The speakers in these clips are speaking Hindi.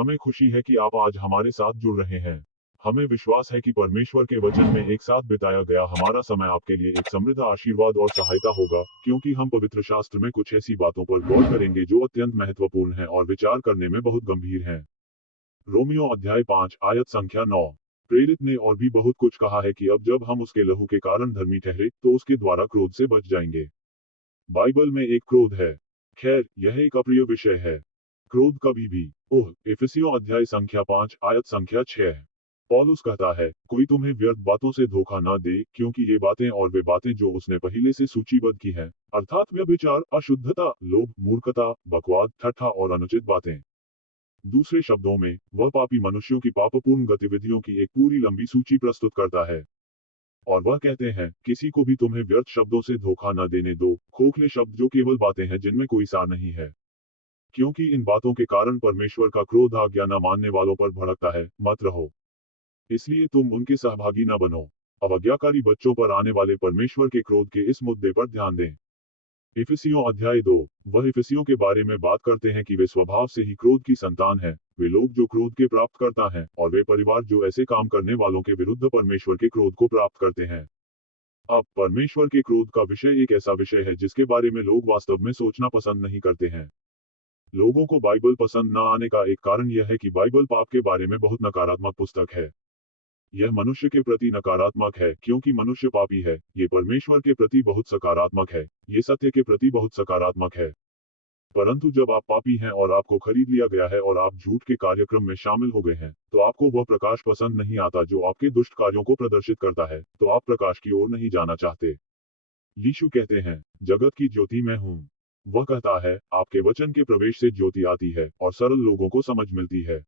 हमें खुशी है कि आप आज हमारे साथ जुड़ रहे हैं। हमें विश्वास है कि परमेश्वर के वचन में एक साथ बिताया गया हमारा समय आपके लिए एक समृद्ध आशीर्वाद और सहायता होगा, क्योंकि हम पवित्र शास्त्र में कुछ ऐसी बातों पर गौर करेंगे जो अत्यंत महत्वपूर्ण हैं और विचार करने में बहुत गंभीर हैं। रोमियो अध्याय 5 आयत संख्या 9। प्रेरित ने और भी बहुत कुछ कहा है कि अब जब हम उसके लहू के कारण धर्मी ठहरे तो उसके द्वारा क्रोध से बच जाएंगे। बाइबल में एक क्रोध है। खैर, यह एक अप्रिय विषय है। क्रोध कभी भी। ओह, इफिसियों अध्याय संख्या 5 आयत संख्या 6। पौलुस कहता है, कोई तुम्हें व्यर्थ बातों से धोखा न दे, क्योंकि ये बातें और वे बातें जो उसने पहले से सूचीबद्ध की हैं, अर्थात व्यभिचार, अशुद्धता, लोभ, मूर्खता, बकवाद, ठट्ठा और अनुचित बातें। दूसरे शब्दों में, वह पापी मनुष्यों की पापपूर्ण गतिविधियों की एक पूरी लंबी सूची प्रस्तुत करता है। और वह कहते हैं, किसी को भी तुम्हें व्यर्थ शब्दों से धोखा न देने दो, खोखले शब्द जो केवल बातें हैं जिनमें कोई सार नहीं है। क्योंकि इन बातों के कारण परमेश्वर का क्रोध आज्ञा न मानने वालों पर भड़कता है, मत रहो। इसलिए तुम उनके सहभागी न बनो। अवज्ञाकारी बच्चों पर आने वाले परमेश्वर के क्रोध के इस मुद्दे पर ध्यान दें। इफिसियों अध्याय 2। वह इफिसियों के बारे में बात करते हैं कि वे स्वभाव से ही क्रोध की संतान हैं, वे लोग जो क्रोध के प्राप्त करता हैं, और वे परिवार जो ऐसे काम करने वालों के विरुद्ध परमेश्वर के क्रोध को प्राप्त करते हैं। अब परमेश्वर के क्रोध का विषय एक ऐसा विषय है जिसके बारे में लोग वास्तव में सोचना पसंद नहीं करते हैं। लोगों को बाइबल पसंद न आने का एक कारण यह है कि बाइबल पाप के बारे में बहुत नकारात्मक पुस्तक है। यह मनुष्य के प्रति नकारात्मक है क्योंकि मनुष्य पापी है। ये परमेश्वर के प्रति बहुत सकारात्मक है। ये सत्य के प्रति बहुत सकारात्मक है। परंतु जब आप पापी हैं और आपको खरीद लिया गया है और आप झूठ के कार्यक्रम में शामिल हो गए हैं, तो आपको वह प्रकाश पसंद नहीं आता जो आपके दुष्ट कार्यों को प्रदर्शित करता है, तो आप प्रकाश की ओर नहीं जाना चाहते। यीशु कहते हैं, जगत की ज्योति मैं हूँ। वह कहता है, आपके वचन के प्रवेश से ज्योति आती है और सरल लोगों को समझ मिलती है।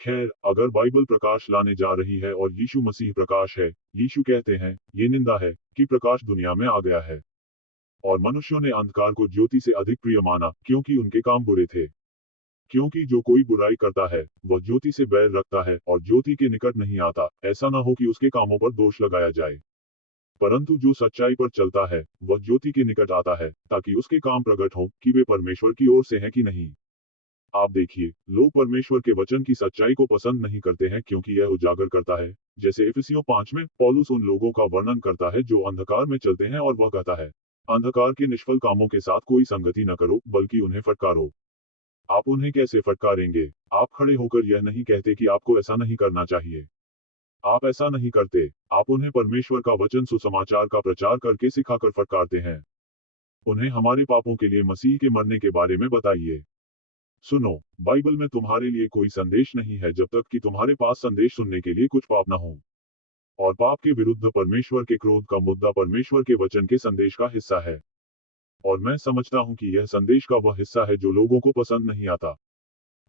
खैर, अगर बाइबल प्रकाश लाने जा रही है और यीशु मसीह प्रकाश है, यीशु कहते हैं, ये निंदा है कि प्रकाश दुनिया में आ गया है और मनुष्यों ने अंधकार को ज्योति से अधिक प्रिय माना, क्योंकि उनके काम बुरे थे। क्योंकि जो कोई बुराई करता है, वह ज्योति से बैर रखता है और ज्योति के निकट नहीं आता, ऐसा न हो कि उसके कामों पर दोष लगाया जाए। परंतु जो सच्चाई पर चलता है, वह ज्योति के निकट आता है, ताकि उसके काम प्रकट हों कि वे परमेश्वर की ओर से हैं कि नहीं। आप देखिए, लोग परमेश्वर के वचन की सच्चाई को पसंद नहीं करते हैं क्योंकि यह उजागर करता है, जैसे इफिसियों 5 में पौलुस उन लोगों का वर्णन करता है जो अंधकार में चलते हैं और वह कहता है, अंधकार के निष्फल कामों के साथ कोई संगति न करो, बल्कि उन्हें फटकारो। आप उन्हें कैसे फटकारेंगे? आप खड़े होकर यह नहीं कहते कि आपको ऐसा नहीं करना चाहिए। आप ऐसा नहीं करते। आप उन्हें परमेश्वर का वचन सुसमाचार का प्रचार करके सिखाकर फटकारते हैं। उन्हें हमारे पापों के लिए मसीह के मरने के बारे में बताइए। सुनो, बाइबल में तुम्हारे लिए कोई संदेश नहीं है जब तक कि तुम्हारे पास संदेश सुनने के लिए कुछ पाप न हो। और पाप के विरुद्ध परमेश्वर के क्रोध का मुद्दा परमेश्वर के वचन के संदेश का हिस्सा है। और मैं समझता हूं कि यह संदेश का वह हिस्सा है जो लोगों को पसंद नहीं आता।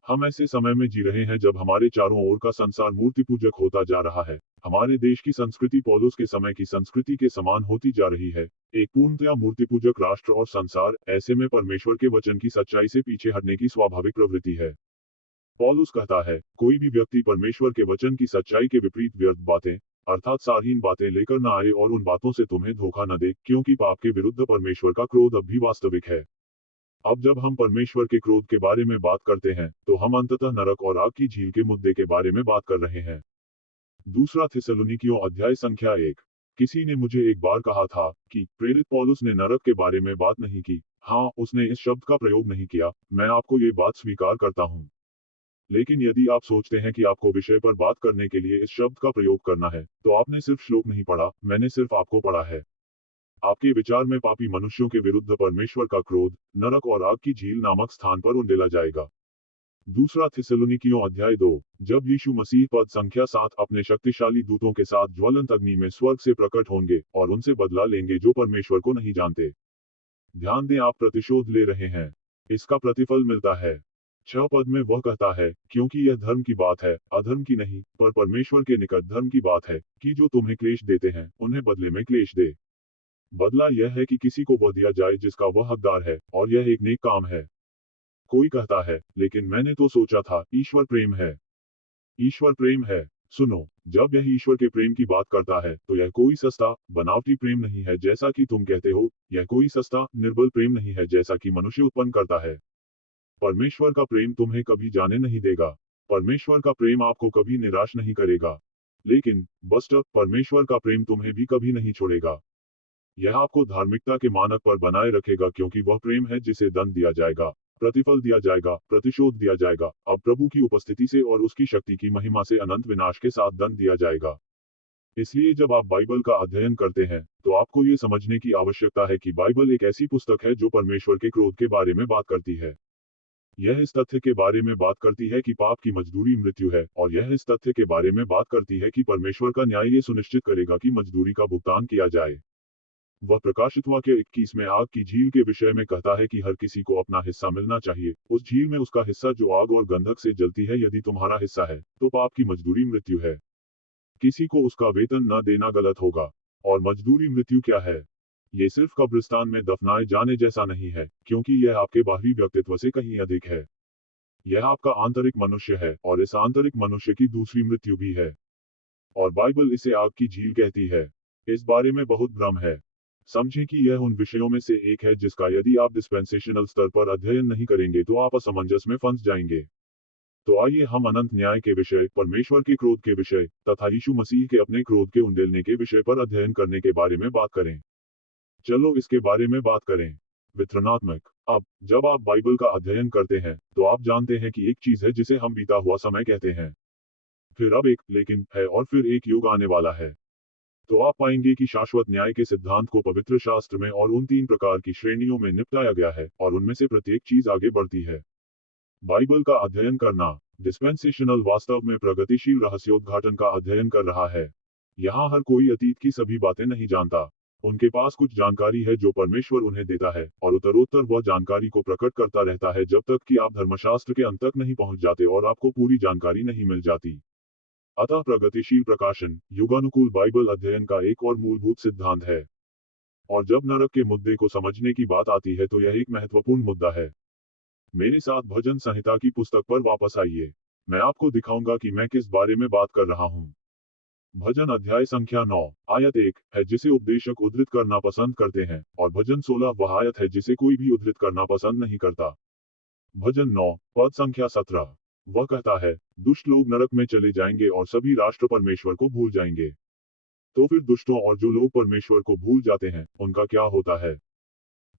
हम ऐसे समय में जी रहे हैं जब हमारे चारों ओर का संसार मूर्ति पूजक होता जा रहा है। हमारे देश की संस्कृति पौलुस के समय की संस्कृति के समान होती जा रही है, एक पूर्णतया मूर्ति पूजक राष्ट्र और संसार। ऐसे में परमेश्वर के वचन की सच्चाई से पीछे हटने की स्वाभाविक प्रवृत्ति है। पौलुस कहता है, कोई भी व्यक्ति परमेश्वर के वचन की सच्चाई के विपरीत व्यर्थ बातें, अर्थात सारहीन बातें लेकर न आए और उन बातों से तुम्हें धोखा न दे, क्योंकि पाप के विरुद्ध परमेश्वर का क्रोध अब भी वास्तविक है। अब जब हम परमेश्वर के क्रोध के बारे में बात करते हैं, तो हम अंततः नरक और आग की झील के मुद्दे के बारे में बात कर रहे हैं। दूसरा थिस्सलुनीकियों अध्याय संख्या 1। किसी ने मुझे एक बार कहा था कि प्रेरित पौलुस ने नरक के बारे में बात नहीं की। हाँ, उसने इस शब्द का प्रयोग नहीं किया। मैं आपको ये बात स्वीकार करता हूँ। लेकिन यदि आप सोचते हैं कि आपको विषय पर बात करने के लिए इस शब्द का प्रयोग करना है, तो आपने सिर्फ श्लोक नहीं पढ़ा, मैंने सिर्फ आपको पढ़ा है। आपके विचार में पापी मनुष्यों के विरुद्ध परमेश्वर का क्रोध, नरक और आग की झील नामक स्थान पर उंडेला जाएगा। दूसरा थिस्सलुनीकियों अध्याय 2। जब यीशु मसीह पद संख्या 7 अपने शक्तिशाली दूतों के साथ ज्वलंत अग्नि में स्वर्ग से प्रकट होंगे और उनसे बदला लेंगे जो परमेश्वर को नहीं जानते। ध्यान दें, आप प्रतिशोध ले रहे हैं। इसका प्रतिफल मिलता है। 6 पद में वह कहता है, क्योंकि यह धर्म की बात है, अधर्म की नहीं, पर परमेश्वर के निकट धर्म की बात है, कि जो तुम्हें क्लेश देते हैं, उन्हें बदले में क्लेश दे। बदला यह है कि किसी को वह दिया जाए जिसका वह हकदार है, और यह एक नेक काम है। कोई कहता है, लेकिन मैंने तो सोचा था, ईश्वर प्रेम है। ईश्वर प्रेम है। सुनो, जब यह ईश्वर के प्रेम की बात करता है, तो यह कोई सस्ता, बनावटी प्रेम नहीं है जैसा कि तुम कहते हो। यह कोई सस्ता, निर्बल प्रेम नहीं है जैसा कि मनुष्य उत्पन्न करता है। परमेश्वर का प्रेम तुम्हें कभी जाने नहीं देगा। परमेश्वर का प्रेम आपको कभी निराश नहीं करेगा। लेकिन बस्ट परमेश्वर का प्रेम तुम्हें भी कभी नहीं छोड़ेगा। यह आपको धार्मिकता के मानक पर बनाए रखेगा, क्योंकि वह प्रेम है जिसे दंड दिया जाएगा, प्रतिफल दिया जाएगा, प्रतिशोध दिया जाएगा, अब प्रभु की उपस्थिति से और उसकी शक्ति की महिमा से अनंत विनाश के साथ दंड दिया जाएगा। इसलिए जब आप बाइबल का अध्ययन करते हैं तो आपको ये समझने की आवश्यकता है कि बाइबल एक ऐसी पुस्तक है जो परमेश्वर के क्रोध के बारे में बात करती है। यह इस तथ्य के बारे में बात करती है कि पाप की मजदूरी मृत्यु है, और यह इस तथ्य के बारे में बात करती है कि परमेश्वर का न्याय ये सुनिश्चित करेगा कि मजदूरी का भुगतान किया जाए। वह प्रकाशित वाक्य 21 में आग की झील के विषय में कहता है कि हर किसी को अपना हिस्सा मिलना चाहिए। उस झील में उसका हिस्सा जो आग और गंधक से जलती है, यदि तुम्हारा हिस्सा है तो पाप की मजदूरी मृत्यु है। किसी को उसका वेतन न देना गलत होगा। और मजदूरी मृत्यु क्या है? ये सिर्फ कब्रिस्तान में दफनाए जाने जैसा नहीं है, क्योंकि यह आपके बाहरी व्यक्तित्व से कहीं अधिक है। यह आपका आंतरिक मनुष्य है, और इस आंतरिक मनुष्य की दूसरी मृत्यु भी है। और बाइबल इसे आग की झील कहती है। इस बारे में बहुत भ्रम है। समझें कि यह उन विषयों में से एक है जिसका यदि आप डिस्पेंसेशनल स्तर पर अध्ययन नहीं करेंगे तो आप असमंजस में फंस जाएंगे। तो आइए हम अनंत न्याय के विषय, परमेश्वर के क्रोध के विषय तथा यीशु मसीह के अपने क्रोध के उंडेलने के विषय पर अध्ययन करने के बारे में बात करें। चलो इसके बारे में बात करें। वितरणात्मक। अब जब आप बाइबल का अध्ययन करते हैं तो आप जानते हैं कि एक चीज है जिसे हम बीता हुआ समय कहते हैं। फिर अब एक लेकिन है, और फिर एक युग आने वाला है। तो आप पाएंगे कि शाश्वत न्याय के सिद्धांत को पवित्र शास्त्र में और उन 3 प्रकार की श्रेणियों में निपटाया गया है, और उनमें से प्रत्येक चीज आगे बढ़ती है। बाइबल का अध्ययन करना। डिस्पेंसेशनल वास्तव में प्रगतिशील रहस्योद्घाटन का अध्ययन कर रहा है। यहाँ हर कोई अतीत की सभी बातें नहीं जानता। उनके पास कुछ जानकारी है जो परमेश्वर उन्हें देता है, और उत्तरोत्तर वह जानकारी को प्रकट करता रहता है जब तक कि आप धर्मशास्त्र के अंत तक नहीं पहुंच जाते और आपको पूरी जानकारी नहीं मिल जाती। अतः प्रगतिशील प्रकाशन युगानुकूल बाइबल अध्ययन का एक और मूलभूत सिद्धांत है। और जब नरक के मुद्दे को समझने की बात आती है तो यह एक महत्वपूर्ण मुद्दा है। मेरे साथ भजन संहिता की पुस्तक पर वापस आइए। मैं आपको दिखाऊंगा कि मैं किस बारे में बात कर रहा हूँ। भजन अध्याय संख्या 9 आयत 1 है जिसे उपदेशक उद्धृत करना पसंद करते हैं, और भजन 16 वह आयत है जिसे कोई भी उद्धृत करना पसंद नहीं करता। भजन 9 पद संख्या 17 वह कहता है, दुष्ट लोग नरक में चले जाएंगे और सभी राष्ट्र परमेश्वर को भूल जाएंगे। तो फिर दुष्टों और जो लोग परमेश्वर को भूल जाते हैं उनका क्या होता है?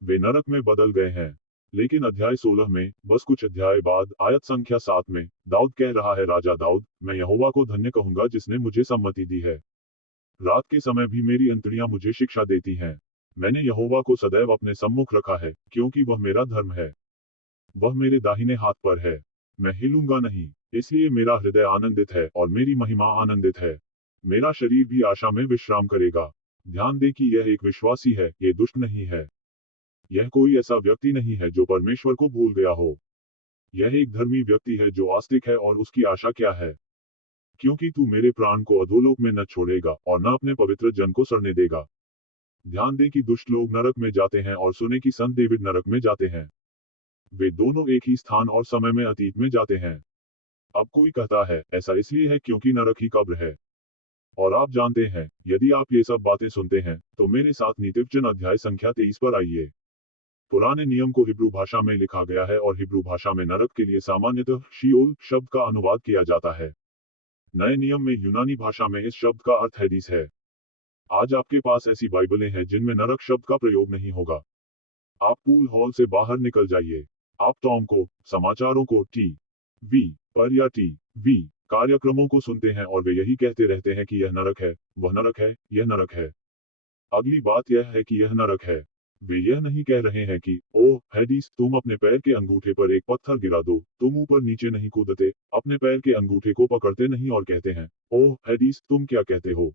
वे नरक में बदल गए हैं। लेकिन अध्याय 16 में बस कुछ अध्याय बाद आयत संख्या 7 में दाऊद कह रहा है, राजा दाऊद, मैं यहोवा को धन्य कहूंगा जिसने मुझे सम्मति दी है। रात के समय भी मेरी अंतड़ियां मुझे शिक्षा देती हैं। मैंने यहोवा को सदैव अपने सम्मुख रखा है, क्योंकि वह मेरा धर्म है। वह मेरे दाहिने हाथ पर है, मैं हिलूंगा नहीं। इसलिए मेरा हृदय आनंदित है और मेरी महिमा आनंदित है। मेरा शरीर भी आशा में विश्राम करेगा। ध्यान दे कि यह एक विश्वासी है, ये दुष्ट नहीं है। यह कोई ऐसा व्यक्ति नहीं है जो परमेश्वर को भूल गया हो। यह एक धर्मी व्यक्ति है जो आस्तिक है, और उसकी आशा क्या है? क्योंकि तू मेरे प्राण को अधोलोक में न छोड़ेगा और न अपने पवित्र जन को सड़ने देगा। ध्यान दे कि दुष्ट लोग नरक में जाते हैं और सुने कि संत डेविड नरक में जाते हैं। वे दोनों एक ही स्थान और समय में अतीत में जाते हैं। अब कोई कहता है ऐसा इसलिए है क्योंकि नरक ही कब्र है। और आप जानते हैं, यदि आप ये सब बातें सुनते हैं तो मेरे साथ नीतिवचन अध्याय संख्या 23 पर आइए। पुराने नियम को हिब्रू भाषा में लिखा गया है, और हिब्रू भाषा में नरक के लिए सामान्यतः शीओल शब्द का अनुवाद किया जाता है। नए नियम में यूनानी भाषा में इस शब्द का अर्थ हैडीस है। आज आपके पास ऐसी बाइबलें हैं जिनमें नरक शब्द का प्रयोग नहीं होगा। आप पूल हॉल से बाहर निकल जाइए। आप टॉम को समाचारों को टी.वी. पर या टी.वी. कार्यक्रमों को सुनते हैं और वे यही कहते रहते हैं कि यह नरक है, वह नरक है, यह नरक है। अगली बात यह है कि यह नरक है। वे यह नहीं कह रहे हैं कि ओह हैडीस, तुम अपने पैर के अंगूठे पर एक पत्थर गिरा दो, तुम ऊपर नीचे नहीं कूदते, अपने पैर के अंगूठे को पकड़ते नहीं और कहते हैं, ओह हैडीस, तुम क्या कहते हो?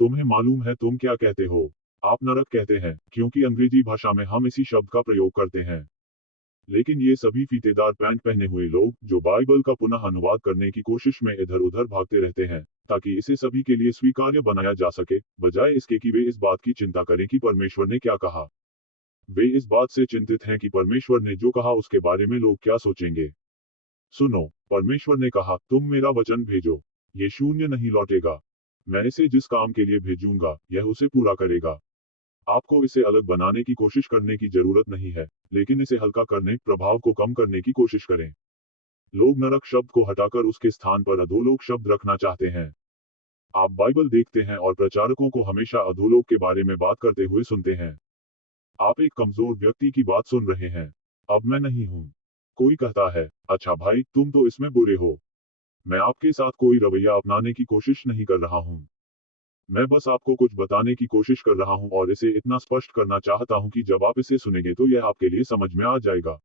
तुम्हें मालूम है तुम क्या कहते हो? आप नरक कहते हैं, क्योंकि अंग्रेजी भाषा में हम इसी शब्द का प्रयोग करते हैं। लेकिन ये सभी फीतेदार पैंट पहने हुए लोग जो बाइबल का पुनः अनुवाद करने की कोशिश में इधर उधर भागते रहते हैं ताकि इसे सभी के लिए स्वीकार्य बनाया जा सके, बजाय इसके कि वे इस बात की चिंता करें कि परमेश्वर ने क्या कहा। वे इस बात से चिंतित हैं कि परमेश्वर ने जो कहा उसके बारे में लोग क्या सोचेंगे। सुनो, परमेश्वर ने कहा, तुम मेरा वचन भेजो, ये शून्य नहीं लौटेगा। मैं इसे जिस काम के लिए भेजूंगा यह उसे पूरा करेगा। आपको इसे अलग बनाने की कोशिश करने की जरूरत नहीं है, लेकिन इसे हल्का करने, प्रभाव को कम करने की कोशिश करें। लोग नरक शब्द को हटाकर उसके स्थान पर अधोलोक शब्द रखना चाहते हैं। आप बाइबल देखते हैं और प्रचारकों को हमेशा अधोलोक के बारे में बात करते हुए सुनते हैं। आप एक कमजोर व्यक्ति की बात सुन रहे हैं। अब मैं नहीं हूं। कोई कहता है, अच्छा भाई, तुम तो इसमें बुरे हो। मैं आपके साथ कोई रवैया अपनाने की कोशिश नहीं कर रहा हूं। मैं बस आपको कुछ बताने की कोशिश कर रहा हूं और इसे इतना स्पष्ट करना चाहता हूं कि जब आप इसे सुनेंगे तो यह आपके लिए समझ में आ जाएगा।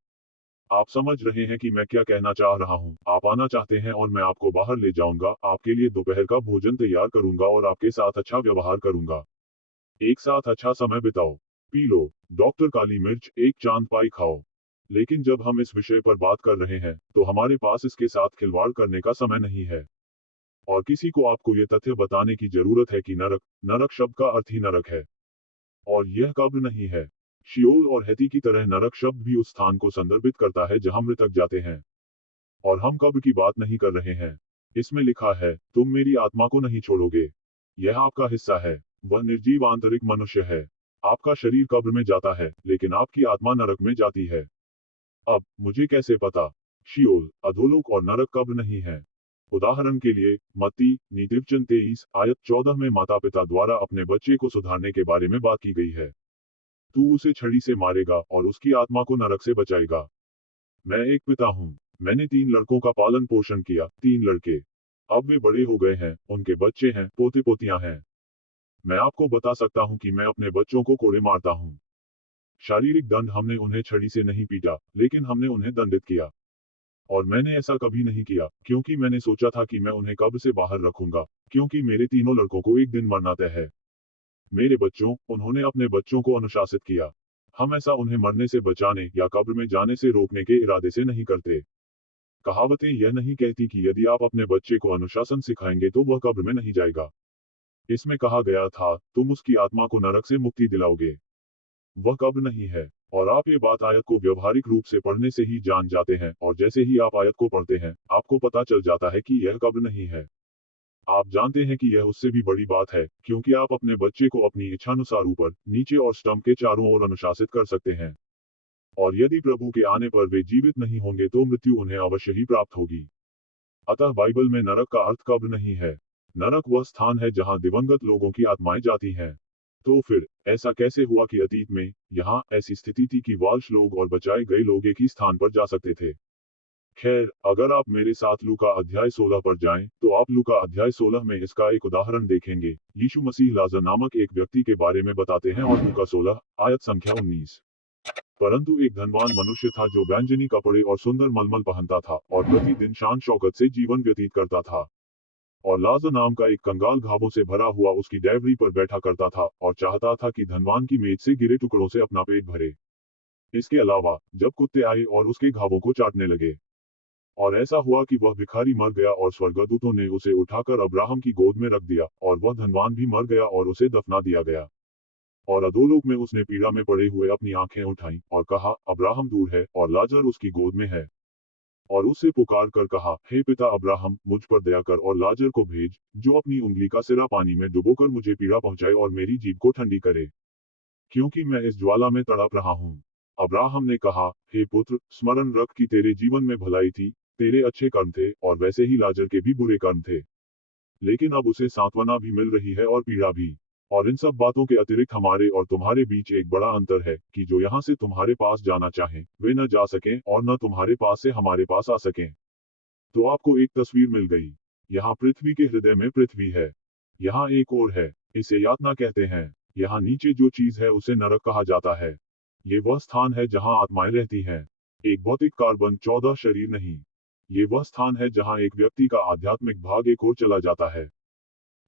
आप समझ रहे हैं कि मैं क्या कहना चाह रहा हूं। आप आना चाहते हैं और मैं आपको बाहर ले जाऊंगा, आपके लिए दोपहर का भोजन तैयार करूंगा और आपके साथ अच्छा व्यवहार करूंगा। एक साथ अच्छा समय बिताओ। P low. डॉक्टर काली मिर्च, एक चांद पाई खाओ। लेकिन जब हम इस विषय पर बात कर रहे हैं तो हमारे पास इसके साथ खिलवाड़ करने का समय नहीं है। और किसी को आपको ये तथ्य बताने की जरूरत है कि नरक, नरक शब्द का अर्थ ही नरक है। और यह कब्र नहीं है। शियोल और हैती की तरह नरक शब्द भी उस स्थान को संदर्भित करता है जहां मृतक जाते हैं। और हम कब्र की बात नहीं कर रहे हैं। इसमें लिखा है, तुम मेरी आत्मा को नहीं छोड़ोगे। यह आपका हिस्सा है। वह निर्जीव आंतरिक मनुष्य है। आपका शरीर कब्र में जाता है लेकिन आपकी आत्मा नरक में जाती है। अब मुझे कैसे पता? शियोल, अधोलोक और नरक कब्र नहीं है। उदाहरण के लिए, मत्ती नीतिवचन 23 आयत 14 में माता पिता द्वारा अपने बच्चे को सुधारने के बारे में बात की गई है। तू उसे छड़ी से मारेगा और उसकी आत्मा को नरक से बचाएगा। मैं एक पिता हूँ। मैंने 3 लड़कों का पालन पोषण किया, 3 लड़के। अब वे बड़े हो गए हैं, उनके बच्चे हैं, पोते पोतियां हैं। मैं आपको बता सकता हूँ कि मैं अपने बच्चों को कोड़े मारता हूँ। शारीरिक दंड, हमने उन्हें छड़ी से नहीं पीटा, लेकिन हमने उन्हें दंडित किया। और मैंने ऐसा कभी नहीं किया क्योंकि मैंने सोचा था कि मैं उन्हें कब्र से बाहर रखूंगा, क्योंकि मेरे तीनों लड़कों को एक दिन मरना तय है। मेरे बच्चों, उन्होंने अपने बच्चों को अनुशासित किया। हम ऐसा उन्हें मरने से बचाने या कब्र में जाने से रोकने के इरादे से नहीं करते। कहावतें यह नहीं कहती कि यदि आप अपने बच्चे को अनुशासन सिखाएंगे तो वह कब्र में नहीं जाएगा। इसमें कहा गया था, तुम उसकी आत्मा को नरक से मुक्ति दिलाओगे। वह कब्र नहीं है। और आप ये बात आयत को व्यवहारिक रूप से पढ़ने से ही जान जाते हैं, और जैसे ही आप आयत को पढ़ते हैं, आपको पता चल जाता है कि यह कब्र नहीं है। आप जानते हैं कि यह उससे भी बड़ी बात है, क्योंकि आप अपने बच्चे को अपनी इच्छानुसार ऊपर, नीचे और स्टंप के चारों ओर अनुशासित कर सकते हैं। और यदि प्रभु के आने पर वे जीवित नहीं होंगे तो मृत्यु उन्हें अवश्य ही प्राप्त होगी। अतः बाइबल में नरक का अर्थ कब्र नहीं है। नरक वह स्थान है जहां दिवंगत लोगों की आत्माएं जाती हैं। तो फिर ऐसा कैसे हुआ कि अतीत में यहाँ ऐसी स्थिति थी कि वाल्श लोग और बचाए गए लोग एक ही स्थान पर जा सकते थे? खैर, अगर आप मेरे साथ लूका अध्याय 16 पर जाएं, तो आप लूका अध्याय 16 में इसका एक उदाहरण देखेंगे। यीशु मसीह लाजर नामक एक व्यक्ति के बारे में बताते हैं और लूका 16 आयत संख्या 19। परंतु एक धनवान मनुष्य था जो बैंजनी कपड़े और सुंदर मलमल पहनता था और प्रतिदिन शान शौकत से जीवन व्यतीत करता था। और लाजर नाम का एक कंगाल घावों से भरा हुआ उसकी डेवरी पर बैठा करता था और चाहता था कि धनवान की मेज से गिरे टुकड़ों से अपना पेट भरे। इसके अलावा जब कुत्ते आए और उसके घावों को चाटने लगे, और ऐसा हुआ कि वह भिखारी मर गया और स्वर्गदूतों ने उसे उठाकर अब्राहम की गोद में रख दिया, और वह धनवान भी मर गया और उसे दफना दिया गया। और अधोलोक में उसने पीड़ा में पड़े हुए अपनी आंखें उठाई और कहा, अब्राहम दूर है और लाजर उसकी गोद में है। और उससे पुकार कर कहा, हे पिता अब्राहम, मुझ पर दया कर और लाजर को भेज, जो अपनी उंगली का सिरा पानी में डुबोकर मुझे पीड़ा पहुंचाए और मेरी जीभ को ठंडी करे, क्योंकि मैं इस ज्वाला में तड़प रहा हूँ। अब्राहम ने कहा, हे पुत्र, स्मरण रख कि तेरे जीवन में भलाई थी, तेरे अच्छे कर्म थे, और वैसे ही लाजर के भी बुरे कर्म थे। लेकिन अब उसे सांत्वना भी मिल रही है और पीड़ा भी। और इन सब बातों के अतिरिक्त हमारे और तुम्हारे बीच एक बड़ा अंतर है कि जो यहाँ से तुम्हारे पास जाना चाहें, वे न जा सकें, और न तुम्हारे पास से हमारे पास आ सकें। तो आपको एक तस्वीर मिल गई। यहाँ पृथ्वी के हृदय में पृथ्वी है। यहाँ एक और है, इसे यातना कहते हैं। यहाँ नीचे जो चीज है उसे नरक कहा जाता है। ये वह स्थान है जहाँ आत्माएं रहती हैं। एक भौतिक कार्बन 14 शरीर नहीं। ये वह स्थान है जहाँ एक व्यक्ति का आध्यात्मिक भाग एक ओर चला जाता है।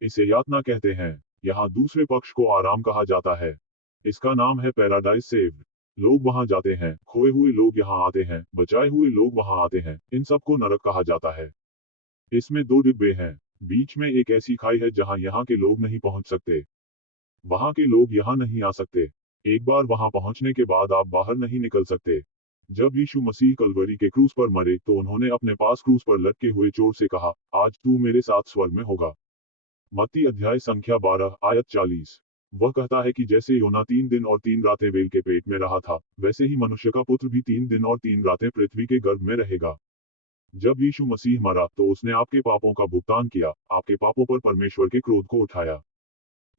इसे यातना कहते हैं। यहाँ दूसरे पक्ष को आराम कहा जाता है। इसका नाम है पैराडाइज सेव्ड। लोग वहां जाते हैं, खोए हुए लोग यहाँ आते हैं, बचाए हुए लोग वहां आते हैं, इन सबको नरक कहा जाता है। इसमें 2 डिब्बे हैं। बीच में एक ऐसी खाई है जहां यहाँ के लोग नहीं पहुंच सकते। वहां के लोग यहाँ नहीं आ सकते। एक बार वहां पहुंचने के बाद आप बाहर नहीं निकल सकते। जब यीशु मसीह कलवरी के क्रूस पर मरे तो उन्होंने अपने पास क्रूस पर लटके हुए चोर से कहा, आज तू मेरे साथ स्वर्ग में होगा। मत्ती अध्याय संख्या 12 आयत 40। वह कहता है कि जैसे योना 3 दिन और 3 रातें वेल के पेट में रहा था, वैसे ही मनुष्य का पुत्र भी 3 दिन और 3 रातें पृथ्वी के गर्भ में रहेगा। जब यीशु मसीह मरा तो उसने आपके पापों का भुगतान किया, आपके पापों पर परमेश्वर के क्रोध को उठाया।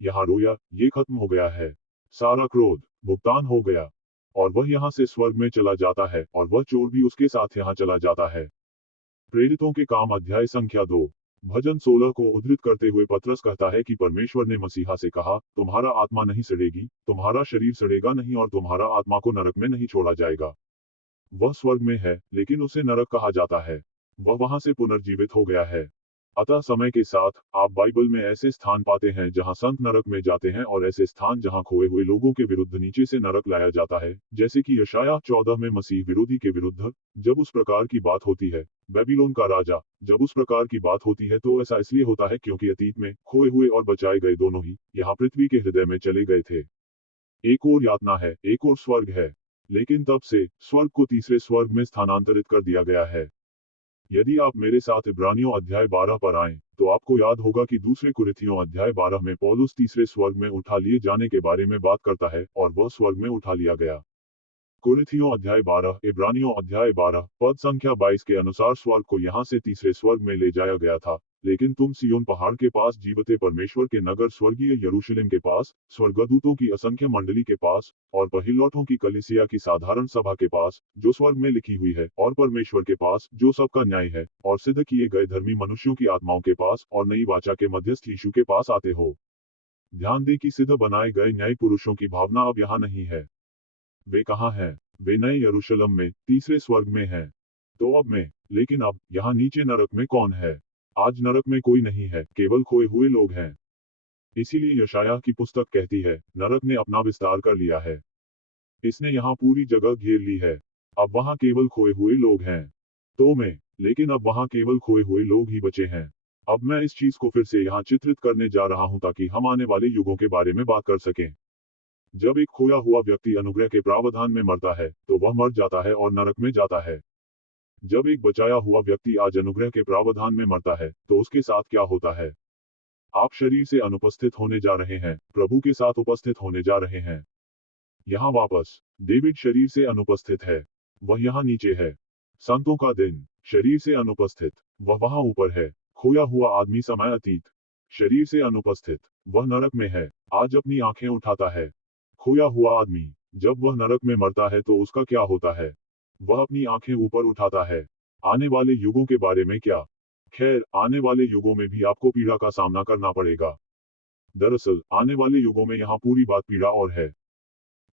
यहाँ रोया, ये खत्म हो गया है। सारा क्रोध, भुगतान हो गया। और वह यहाँ से स्वर्ग में चला जाता है और वह चोर भी उसके साथ यहाँ चला जाता है। प्रेरितों के काम अध्याय संख्या 2। भजन 16 को उद्धृत करते हुए पतरस कहता है कि परमेश्वर ने मसीहा से कहा, तुम्हारा आत्मा नहीं सड़ेगी, तुम्हारा शरीर सड़ेगा नहीं और तुम्हारा आत्मा को नरक में नहीं छोड़ा जाएगा। वह स्वर्ग में है, लेकिन उसे नरक कहा जाता है। वह वहां से पुनर्जीवित हो गया है। अतः समय के साथ आप बाइबल में ऐसे स्थान पाते हैं जहां संत नरक में जाते हैं और ऐसे स्थान जहां खोए हुए लोगों के विरुद्ध नीचे से नरक लाया जाता है, जैसे कि यशायाह 14 में मसीह विरोधी के विरुद्ध जब उस प्रकार की बात होती है। बेबीलोन का राजा, जब उस प्रकार की बात होती है तो ऐसा इसलिए होता है क्योंकि अतीत में खोए हुए और बचाए गए दोनों ही यहाँ पृथ्वी के हृदय में चले गए थे। एक और यातना है, एक और स्वर्ग है, लेकिन तब से स्वर्ग को तीसरे स्वर्ग में स्थानांतरित कर दिया गया है। यदि आप मेरे साथ इब्रानियों अध्याय 12 पर आएं, तो आपको याद होगा कि दूसरे कुरिन्थियों अध्याय 12 में पौलुस तीसरे स्वर्ग में उठा लिए जाने के बारे में बात करता है और वह स्वर्ग में उठा लिया गया। कुरिन्थियों अध्याय 12, इब्रानियों अध्याय 12 पद संख्या 22 के अनुसार स्वर्ग को यहाँ से तीसरे स्वर्ग में ले जाया गया था। लेकिन तुम सिय्योन पहाड़ के पास जीवते परमेश्वर के नगर स्वर्गीय यरूशलेम के पास, स्वर्गदूतों की असंख्य मंडली के पास और पहिलौठों की कलीसिया की साधारण सभा के पास जो स्वर्ग में लिखी हुई है, और परमेश्वर के पास जो सबका न्याय है, और सिद्ध किए गए धर्मी मनुष्यों की आत्माओं के पास और नई वाचा के मध्यस्थ यीशु के पास आते हो। ध्यान दे कि सिद्ध बनाए गए न्याय पुरुषों की भावना अब यहाँ नहीं है। वे कहाँ हैं? वे नए यरूशलेम में तीसरे स्वर्ग में हैं। तो अब में, लेकिन अब यहाँ नीचे नरक में कौन है? आज नरक में कोई नहीं है, केवल खोए हुए लोग हैं। इसीलिए यशायाह की पुस्तक कहती है, नरक ने अपना विस्तार कर लिया है। इसने यहाँ पूरी जगह घेर ली है। अब वहाँ केवल खोए हुए लोग हैं। तो मैं, लेकिन अब वहाँ केवल खोए हुए लोग ही बचे हैं। अब मैं इस चीज को फिर से यहाँ चित्रित करने जा रहा हूँ ताकि हम आने वाले युगों के बारे में बात कर सकें। जब एक खोया हुआ व्यक्ति अनुग्रह के प्रावधान में मरता है, तो वह मर जाता है और नरक में जाता है। जब एक बचाया हुआ व्यक्ति आज अनुग्रह के प्रावधान में मरता है, तो उसके साथ क्या होता है? आप शरीर से अनुपस्थित होने जा रहे हैं, प्रभु के साथ उपस्थित होने जा रहे हैं। यहाँ वापस, डेविड शरीर से अनुपस्थित है, वह यहाँ नीचे है। संतों का दिन, शरीर से अनुपस्थित, वह वहाँ ऊपर है। खोया हुआ आदमी समय अतीत, शरीर से अनुपस्थित, वह नरक में है, आज अपनी आंखें उठाता है। खोया हुआ आदमी, जब वह नरक में मरता है तो उसका क्या होता है? वह अपनी आंखें ऊपर उठाता है। आने वाले युगों के बारे में क्या? खैर, आने वाले युगों में भी आपको पीड़ा का सामना करना पड़ेगा। दरअसल, आने वाले युगों में यहाँ पूरी बात पीड़ा और है।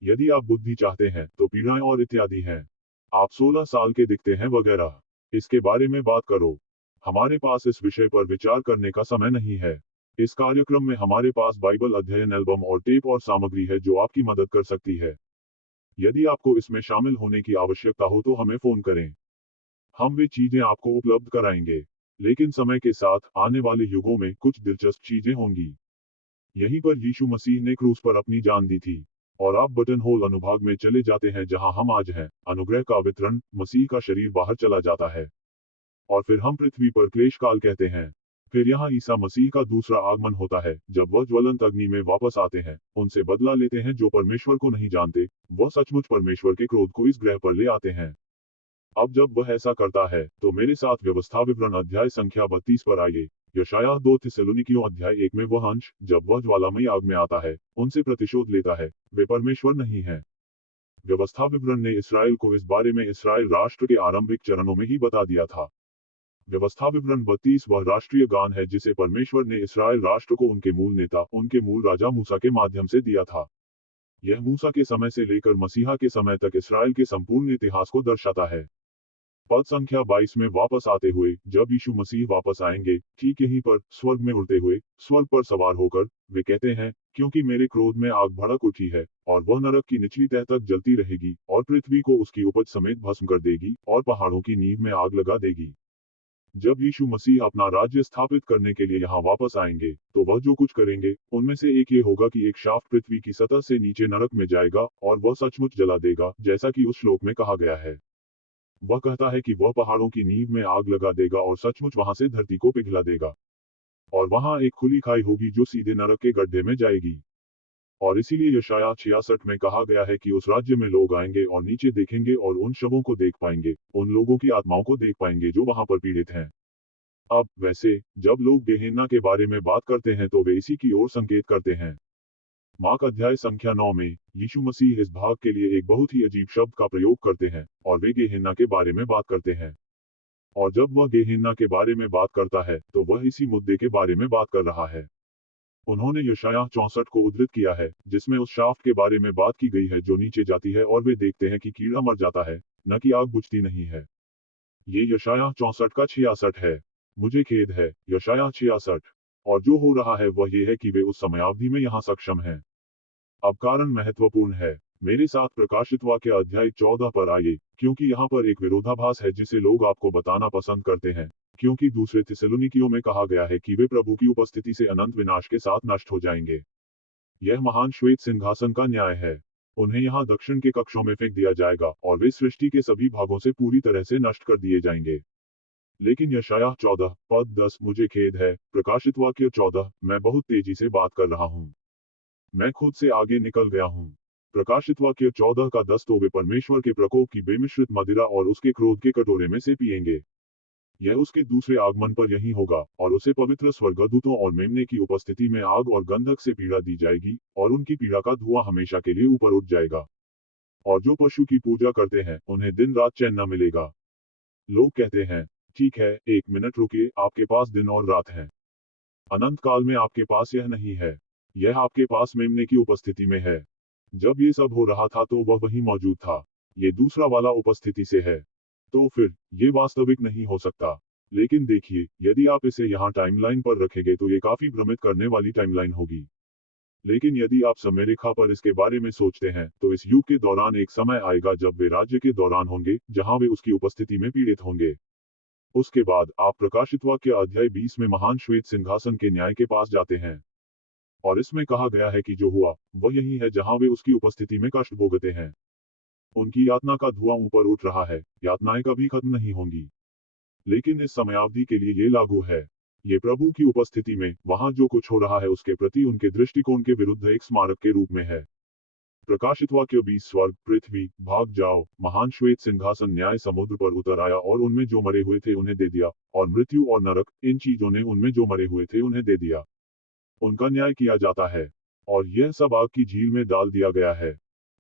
यदि आप बुद्धि चाहते हैं, तो पीड़ाएं और इत्यादि हैं। आप 16 साल के दिखते हैं वगैरह। इसके बारे में बात करो। हमारे पास इस विषय पर विचार करने का समय नहीं है। इस कार्यक्रम में हमारे पास बाइबल अध्ययन एल्बम और टेप और सामग्री है जो आपकी मदद कर सकती है। यदि आपको इसमें शामिल होने की आवश्यकता हो तो हमें फोन करें। हम वे चीजें आपको उपलब्ध कराएंगे। लेकिन समय के साथ आने वाले युगों में कुछ दिलचस्प चीजें होंगी। यहीं पर यीशु मसीह ने क्रूस पर अपनी जान दी थी। और आप बटन होल अनुभाग में चले जाते हैं जहां हम आज हैं। अनुग्रह का वितरण, मसीह का शरीर बाहर चला जाता है। और फिर हम पृथ्वी पर क्लेश काल कहते हैं। फिर यहाँ ईसा मसीह का दूसरा आगमन होता है, जब वह ज्वलंत अग्नि में वापस आते हैं, उनसे बदला लेते हैं जो परमेश्वर को नहीं जानते। वह सचमुच परमेश्वर के क्रोध को इस ग्रह पर ले आते हैं। अब जब वह ऐसा करता है, तो मेरे साथ व्यवस्था विवरण अध्याय संख्या 32 पर आइए। यशायाह 2 थिस्सलुनीकियों अध्याय 1 में वह अंश, जब वह ज्वालामयी आग में आता है, उनसे प्रतिशोध लेता है, वे परमेश्वर नहीं है। व्यवस्था विवरण ने इसराइल को इस बारे में इसराइल राष्ट्र के आरंभिक चरणों में ही बता दिया था। व्यवस्था विवरण 32 वह राष्ट्रीय गान है जिसे परमेश्वर ने इसराइल राष्ट्र को उनके मूल नेता, उनके मूल राजा मूसा के माध्यम से दिया था। यह मूसा के समय से लेकर मसीहा के समय तक इसराइल के संपूर्ण इतिहास को दर्शाता है। पद संख्या 22 में वापस आते हुए, जब यीशु मसीह वापस आएंगे, ठीक यहीं पर, स्वर्ग में उड़ते हुए, स्वर्ग पर सवार होकर, वे कहते हैं, क्योंकि मेरे क्रोध में आग भड़क उठी है, और वह नरक की निचली तह तक जलती रहेगी, और पृथ्वी को उसकी उपज समेत भस्म कर देगी, और पहाड़ों की नींव में आग लगा देगी। जब यीशु मसीह अपना राज्य स्थापित करने के लिए यहाँ वापस आएंगे, तो वह जो कुछ करेंगे, उनमें से एक ये होगा कि एक शाफ्ट पृथ्वी की सतह से नीचे नरक में जाएगा, और वह सचमुच जला देगा, जैसा कि उस श्लोक में कहा गया है। वह कहता है कि वह पहाड़ों की नींव में आग लगा देगा और सचमुच वहां से धरती को पिघला देगा। और वहां एक खुली खाई होगी जो सीधे नरक के गड्ढे में जाएगी। और इसीलिए यशायाह 66 में कहा गया है कि उस राज्य में लोग आएंगे और नीचे देखेंगे और उन शवों को देख पाएंगे, उन लोगों की आत्माओं को देख पाएंगे जो वहां पर पीड़ित हैं। अब वैसे जब लोग गेहेन्ना के बारे में बात करते हैं तो वे इसी की ओर संकेत करते हैं। मार्क अध्याय संख्या 9 में यीशु मसीह इस भाग के लिए एक बहुत ही अजीब शब्द का प्रयोग करते हैं और वे गेहेन्ना के बारे में बात करते हैं। और जब वह गेहेन्ना के बारे में बात करता है तो वह इसी मुद्दे के बारे में बात कर रहा है। उन्होंने यशायाह 64 को उद्धृत किया है जिसमें उस शाफ्ट के बारे में बात की गई है जो नीचे जाती है और वे देखते हैं कि कीड़ा मर जाता है, न कि आग बुझती नहीं है। ये यशायाह 64 का 66 है। मुझे खेद है, यशायाह 66। और जो हो रहा है वह ये है कि वे उस समयावधि में यहाँ सक्षम हैं। अब कारण महत्वपूर्ण है। मेरे साथ प्रकाशित वाक्य अध्याय 14 पर आइए, क्योंकि यहाँ पर एक विरोधाभास है जिसे लोग आपको बताना पसंद करते हैं, क्योंकि दूसरे थिस्सलुनीकियों में कहा गया है कि वे प्रभु की उपस्थिति से अनंत विनाश के साथ नष्ट हो जाएंगे। यह महान श्वेत सिंहासन का न्याय है। उन्हें यहाँ दक्षिण के कक्षों में फेंक दिया जाएगा और वे सृष्टि के सभी भागों से पूरी तरह से नष्ट कर दिए जाएंगे। लेकिन यशायाह 14 पद 10 मुझे खेद है, प्रकाशित वाक्य 14 मैं बहुत तेजी से बात कर रहा हूँ। मैं खुद से आगे निकल गया हूँ। प्रकाशित वाक्य 14 का 10 तो वे परमेश्वर के प्रकोप की बेमिश्रित मदिरा और उसके क्रोध के कटोरे में से पिएंगे। यह उसके दूसरे आगमन पर यही होगा और उसे पवित्र स्वर्गदूतों और मेमने की उपस्थिति में आग और गंधक से पीड़ा दी जाएगी और उनकी पीड़ा का धुआं हमेशा के लिए ऊपर उठ जाएगा। और जो पशु की पूजा करते हैं उन्हें दिन रात चैन न मिलेगा। लोग कहते हैं, ठीक है, एक मिनट रुकिए, आपके पास दिन और रात है। अनंत काल में आपके पास यह नहीं है। यह आपके पास मेमने की उपस्थिति में है। जब ये सब हो रहा था तो वह वहीं मौजूद था। ये दूसरा वाला उपस्थिति से है। तो फिर ये वास्तविक नहीं हो सकता। लेकिन देखिए, यदि आप इसे यहाँ टाइमलाइन पर रखेंगे तो ये काफी भ्रमित करने वाली टाइमलाइन होगी। लेकिन यदि आप समय रेखा पर इसके बारे में सोचते हैं तो इस युग के दौरान एक समय आएगा जब वे राज्य के दौरान होंगे जहां वे उसकी उपस्थिति में पीड़ित होंगे। उसके बाद आप प्रकाशित वाक्य अध्याय 20 में महान श्वेत सिंहासन के न्याय के पास जाते हैं। और इसमें कहा गया है कि जो हुआ वह यही है जहां वे उसकी उपस्थिति में कष्ट भोगते हैं। उनकी यातना का धुआं ऊपर उठ रहा है, यातनाएं कभी खत्म नहीं होंगी। लेकिन इस समयावधि के लिए ये लागू है। ये प्रभु की उपस्थिति में वहां जो कुछ हो रहा है उसके प्रति उनके दृष्टिकोण के विरुद्ध एक स्मारक के रूप में है। प्रकाशित वाक्य 20 स्वर्ग पृथ्वी भाग जाओ, महान श्वेत सिंहासन न्याय समुद्र पर उतर आया और उनमें जो मरे हुए थे उन्हें दे दिया, और मृत्यु और नरक इन चीजों ने उनमें जो मरे हुए थे उन्हें दे दिया। उनका न्याय किया जाता है और यह सब आग की झील में डाल दिया गया है।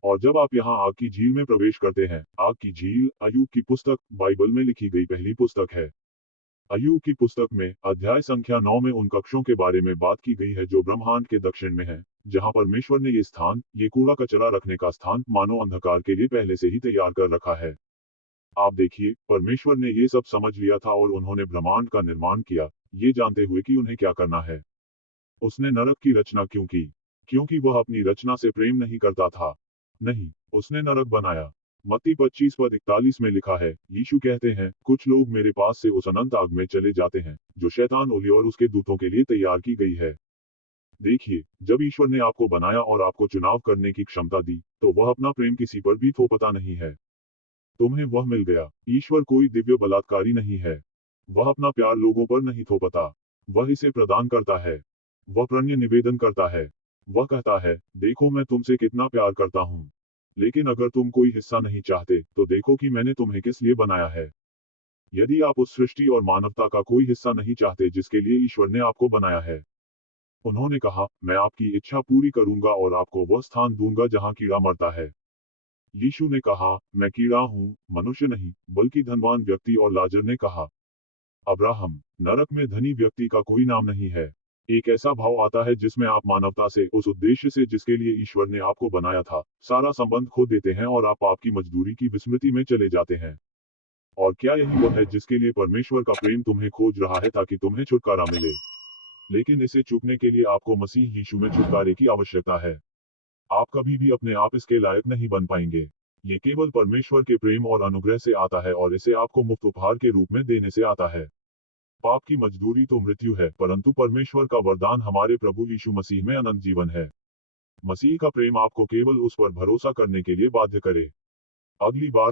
और जब आप यहाँ आग की झील में प्रवेश करते हैं, आग की झील अय्यूब की पुस्तक बाइबल में लिखी गई पहली पुस्तक है। अय्यूब की पुस्तक में अध्याय संख्या 9 में उन कक्षों के बारे में बात की गई है जो ब्रह्मांड के दक्षिण में है, जहाँ परमेश्वर ने ये स्थान, ये कूड़ा कचरा रखने का स्थान मानव अंधकार के लिए पहले से ही तैयार कर रखा है। आप देखिए, परमेश्वर ने ये सब समझ लिया था और उन्होंने ब्रह्मांड का निर्माण किया, ये जानते हुए कि उन्हें क्या करना है। उसने नरक की रचना क्यों की? क्योंकि वह अपनी रचना से प्रेम नहीं करता था। नहीं, उसने नरक बनाया। मत्ती 25 पद 41 में लिखा है, यीशु कहते हैं, कुछ लोग मेरे पास से उस अनंत आग में चले जाते हैं जो शैतान ओली और उसके दूतों के लिए तैयार की गई है। देखिए, जब ईश्वर ने आपको बनाया और आपको चुनाव करने की क्षमता दी तो वह अपना प्रेम किसी पर भी थोपता नहीं है। तुम्हें वह मिल गया। ईश्वर कोई दिव्य बलात्कारी नहीं है। वह अपना प्यार लोगों पर नहीं थोपता, वह इसे प्रदान करता है। वह प्रणय निवेदन करता है। वह कहता है, देखो मैं तुमसे कितना प्यार करता हूँ। लेकिन अगर तुम कोई हिस्सा नहीं चाहते तो देखो कि मैंने तुम्हें किस लिए बनाया है। यदि आप उस सृष्टि और मानवता का कोई हिस्सा नहीं चाहते जिसके लिए ईश्वर ने आपको बनाया है। उन्होंने कहा, मैं आपकी इच्छा पूरी करूंगा और आपको वह स्थान दूंगा जहां कीड़ा मरता है। यीशु ने कहा, मैं कीड़ा हूँ, मनुष्य नहीं, बल्कि धनवान व्यक्ति। और लाजर ने कहा, अब्राहम, नरक में धनी व्यक्ति का कोई नाम नहीं है। एक ऐसा भाव आता है जिसमें आप मानवता से, उस उद्देश्य से जिसके लिए ईश्वर ने आपको बनाया था, सारा संबंध खो देते हैं और आप आपकी मजदूरी की विस्मृति में चले जाते हैं। और क्या यही वह है जिसके लिए परमेश्वर का प्रेम तुम्हें खोज रहा है ताकि तुम्हें छुटकारा मिले? लेकिन इसे चूकने के लिए आपको मसीह यीशु में छुटकारे की आवश्यकता है। आप कभी भी अपने आप इसके लायक नहीं बन पाएंगे। ये केवल परमेश्वर के प्रेम और अनुग्रह से आता है और इसे आपको मुफ्त उपहार के रूप में देने से आता है। पाप की मजदूरी तो मृत्यु है, परंतु परमेश्वर का वरदान हमारे प्रभु यीशु मसीह में अनंत जीवन है। मसीह का प्रेम आपको केवल उस पर भरोसा करने के लिए बाध्य करे। अगली बार